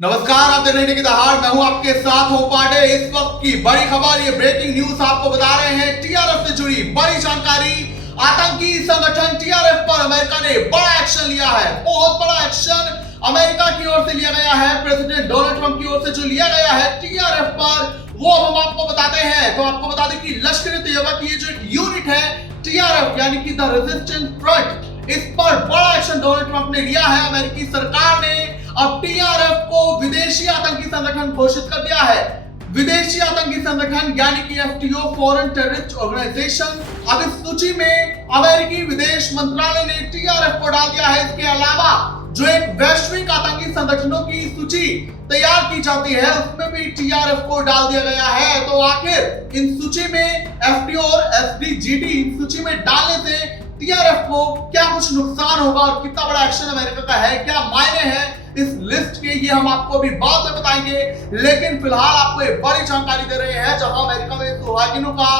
नमस्कार, आप देख रहे हैं दहाड़। मैं हूं आपके साथ हूं पांडे। इस वक्त की बड़ी खबर, ये ब्रेकिंग न्यूज आपको बता रहे हैं। टीआरएफ से जुड़ी बड़ी जानकारी। आतंकी संगठन टीआरएफ पर अमेरिका ने बड़ा एक्शन लिया है। बहुत बड़ा एक्शन अमेरिका की ओर से लिया गया है। प्रेसिडेंट डोनाल्ड ट्रंप की ओर से जो लिया गया है टीआरएफ पर, वो अब हम आपको बताते हैं। तो आपको बता दें कि लश्कर ए तैयबा की ये जो एक यूनिट है टीआरएफ यानी कि द रेजिस्टेंस फ्रंट, इस पर बड़ा एक्शन डोनाल्ड ट्रंप ने लिया है। अमेरिकी सरकार ने अब टीआरएफ को विदेशी आतंकी संगठन घोषित कर दिया है। विदेशी आतंकी संगठन यानी कि एफटीओ, फॉरेन टेररिस्ट ऑर्गेनाइजेशन। अब इस सूची में अमेरिकी विदेश मंत्रालय ने टीआरएफ को डाल दिया है। इसके अलावा जो एक वैश्विक आतंकी संगठनों की सूची तैयार की जाती है, उसमें भी टीआरएफ को डाल दिया गया है। तो आखिर इन सूची में एफटीओ और एसडीजीडी इन सूची में डालने से टीआरएफ को क्या कुछ नुकसान होगा और कितना बड़ा एक्शन अमेरिका का है, क्या मायने हैं इस लिस्ट के, ये हम आपको अभी बाद में बताएंगे। लेकिन फिलहाल आपको एक बड़ी जानकारी दे रहे हैं, जहां अमेरिका में सुहागिनों का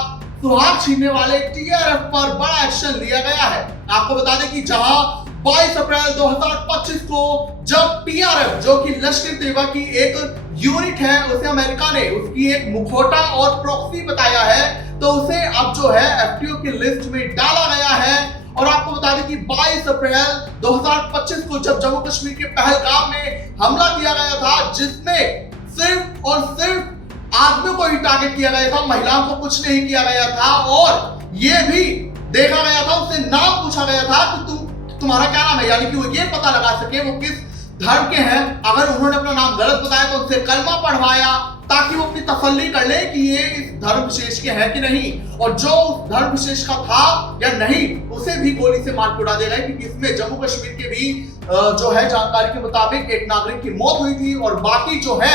सुहाग छीनने वाले टीआरएफ पर बड़ा एक्शन लिया गया है। आपको बता दें कि जहां 22 अप्रैल 2025 को जब टीआरएफ, जो कि लश्कर तैयबा की एक यूनिट है, उसे अमेरिका ने उसकी एक मुखौटा और प्रॉक्सी बताया है, तो उसे अब जो है एफटीओ की लिस्ट में डाला गया है। और आपको बता दें कि 22 अप्रैल 2025 को जब जम्मू कश्मीर के पहलगाम में हमला किया गया था, जिसमें सिर्फ और सिर्फ आदमियों को ही टारगेट किया गया था, महिलाओं को कुछ नहीं किया गया था। और यह भी देखा गया था, उससे नाम पूछा गया था कि तुम्हारा क्या नाम है, यानी कि वो ये पता लगा सके वो किस धर्म के हैं। अगर उन्होंने अपना नाम गलत बताया तो उनसे कलमा पढ़वाया, ताकि वो अपनी तसल्ली कर ले कि ये इस धर्म विशेष के हैं कि नहीं। और जो उस धर्म विशेष का था या नहीं, उसे भी गोली से मार उड़ा दिया गया। क्योंकि इसमें जम्मू कश्मीर के भी जो है जानकारी के मुताबिक एक नागरिक की मौत हुई थी, और बाकी जो है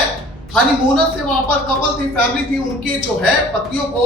हनीमूनर से वहां पर कपल थी, फैमिली थी, उनके जो है पतियों को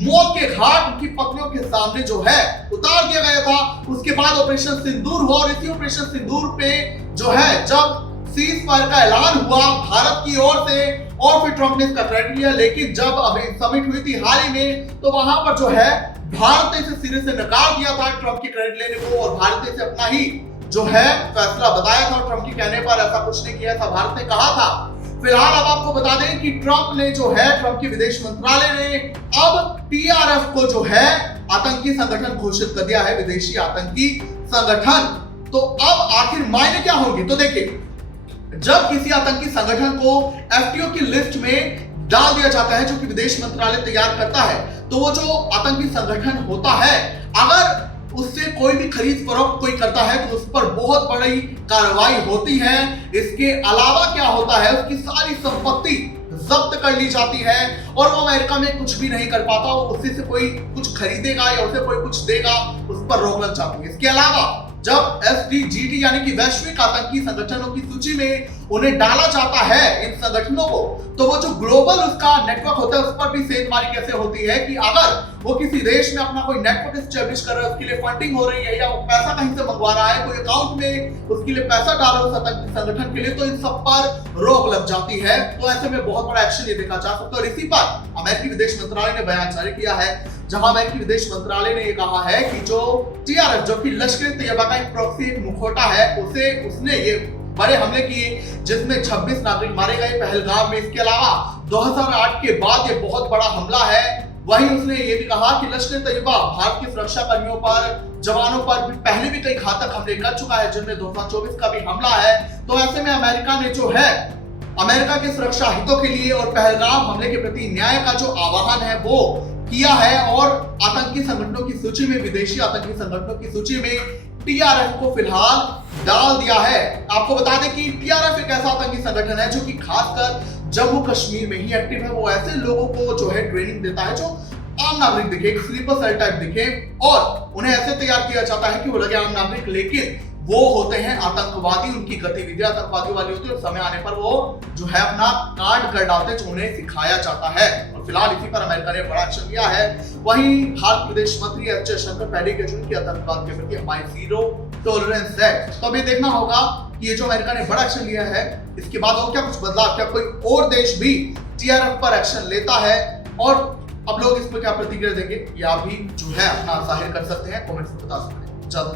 मौत के घाट उनकी पत्नियों के सामने जो है उतार दिया गया था। उसके बाद ऑपरेशन सिंदूर हुआ, और इसी ऑपरेशन सिंदूर पे जो है जब सीज फायर का ऐलान हुआ भारत की ओर से, और फिर ट्रंप ने इसका क्रेडिट लिया। लेकिन जब अभी समिट हुई थी हाल ही में, तो वहां पर जो है भारत ने इसे सिरे से नकार दिया था ट्रंप की क्रेडिट लेने को, और भारत ने इसे अपना ही जो है फैसला बताया था। और ट्रंप के कहने पर ऐसा कुछ नहीं किया था, भारत ने कहा था। फिलहाल अब आपको बता दें कि ट्रंप ने जो है, ट्रंप के विदेश मंत्रालय ने अब टीआरएफ को जो है आतंकी संगठन घोषित कर दिया है, विदेशी आतंकी संगठन। तो अब आखिर मायने क्या होंगे, तो देखिए, जब किसी आतंकी संगठन को एफटीओ की लिस्ट में डाल दिया जाता है, जो कि विदेश मंत्रालय तैयार करता है, तो वो जो आतंकी संगठन होता है, अगर उससे कोई भी खरीद फरोख्त कोई करता है तो उस पर बहुत बड़ी कार्रवाई होती है। इसके अलावा क्या होता है, उसकी सारी संपत्ति जब्त कर ली जाती है, और वो अमेरिका में कुछ भी नहीं कर पाता। उसी से कोई कुछ खरीदेगा या उसे कोई कुछ देगा, उस पर रोक लग जाती है। इसके अलावा जब एसडीजीडी यानी कि वैश्विक आतंकी संगठनों की सूची में उन्हें डाला जाता है, इन संगठनों को, तो वो जो ग्लोबल उसका नेटवर्क होता है, उस पर भी सेंधमारी कैसे होती है कि अगर वो किसी देश में अपना कोई नेटवर्क एस्टेब्लिश कर रहा है, उसके लिए फंडिंग हो रही है, या वो पैसा कहीं से मंगवा रहा है, कोई अकाउंट में उसके लिए पैसा डाल रहा है उस आतंकी संगठन के लिए, तो इन सब पर रोक लग जाती है। तो ऐसे में बहुत बड़ा एक्शन ये देखा जा सकता है। और इसी पर अमेरिकी विदेश मंत्रालय ने बयान जारी किया है, जहां अमेरिकी विदेश मंत्रालय ने ये कहा है कि जो टीआरएफ, जो कि लश्कर ए तैयबा का एक प्रॉक्सी, एक मुखौटा है, उसने ये बड़े हमले किए जिसमें 26 नागरिक मारे गए पहलगाम में। इसके अलावा 2008 के बाद ये बहुत बड़ा हमला है। वहीं उसने ये भी कहा कि लश्कर ए तैयबा भारत के सुरक्षा कर्मियों पर, जवानों पर भी पहले भी कई घातक हमले कर चुका है, जिनमें 2024 का भी हमला है। तो ऐसे में अमेरिका ने जो है अमेरिका के सुरक्षा हितों के लिए और पहलगाम हमले के प्रति न्याय का जो आह्वान है वो किया है, और आतंकी संगठनों की सूची में, विदेशी आतंकी संगठनों की सूची में टीआरएफ को फिलहाल डाल दिया है। आपको बता दें कि टीआरएफ एक ऐसा आतंकी संगठन है जो कि खासकर जम्मू कश्मीर में ही एक्टिव है। वो ऐसे लोगों को जो है ट्रेनिंग देता है जो आम नागरिक दिखे, एक स्लीपर सेल टाइप दिखे, और उन्हें ऐसे तैयार किया जाता है कि वो लगे आम नागरिक, लेकिन वो होते हैं आतंकवादी। उनकी गतिविधियां आतंकवादी वाली होती है, और समय आने पर वो जो है अपना कांड कर डालते हैं, जो उन्हें सिखाया जाता है। और फिलहाल इसी पर अमेरिका ने बड़ा एक्शन लिया है। वहीं भारत विदेश मंत्री एस जयशंकर पहले कह चुके कि आतंकवाद के प्रति हमारी जीरो टॉलरेंस है। तो अब ये देखना होगा कि ये जो अमेरिका ने बड़ा एक्शन लिया है, इसके बाद और क्या कुछ बदलाव, क्या कोई और देश भी टीआरएफ पर एक्शन लेता है, और अब लोग इस पर क्या प्रतिक्रिया देंगे, या भी जो है अपना जाहिर कर सकते हैं, कमेंट्स में बता सकते हैं। ज्यादा